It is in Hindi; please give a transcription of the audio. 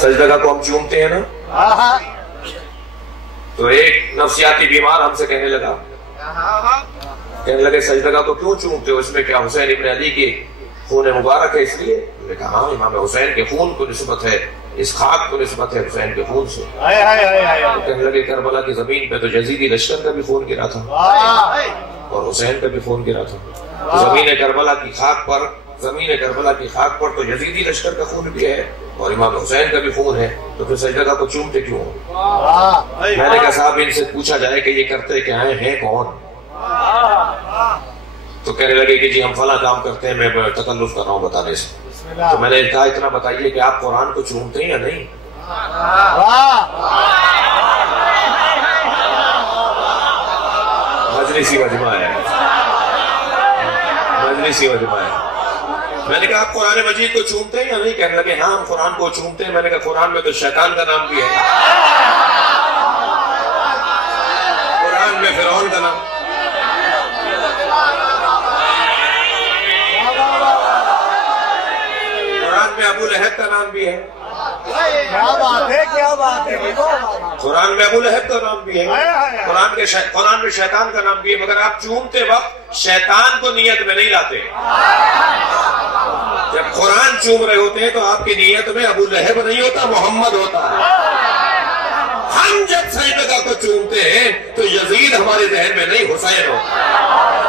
सजदा को हम चूमते हैं ना, तो एक नफ्सियाती बीमार हमसे कहने लगे सजदा को क्यों चूमते हो, इसमें क्या हुसैन इब्न अली की खून मुबारक है इसलिए? मैंने कहा हाँ, इमाम हुसैन के खून को निस्बत है, इस खाक को निस्बत है हुसैन के खून से। तो कहने लगे करबला की जमीन पे तो यजीदी लश्कर का भी खून गिरा था और हुसैन का भी खून गिरा था। जमीन करबला की खाक पर तो यजीदी लश्कर का खून भी है और इमाम हुसैन का भी खून है, तो फिर सजदा को चूमते क्यों? मैंने कहा साहब इनसे पूछा जाए कि ये करते क्या हैं कौन? तो कहने लगे कि जी हम फला काम करते हैं, मैं तकल्लुफ कर रहा हूँ बताने से। तो मैंने कहा इतना बताइए कि आप कुरान को चूमते हैं या नहीं? मजलिसी मजमा है। मैंने कहा आप कुरान मजीद को चूमते हैं या नहीं? कहने लगे हाँ हम कुरान को चूमते हैं। मैंने कहा कुरान में तो शैतान का नाम भी है, कुरान में फिरौन का नाम, कुरान में अबू लहब का नाम भी है, क्या बात है कुरान में अबू लहब का नाम भी है, कुरान में शैतान का नाम भी है, मगर आप चूमते वक्त शैतान को नियत में नहीं लाते। जब कुरान चूम रहे होते हैं तो आपकी नियत में अबू लहब नहीं होता, मोहम्मद होता है। हम जब सजदा को चूमते हैं तो यजीद हमारे जहन में नहीं, हुसैन होता है।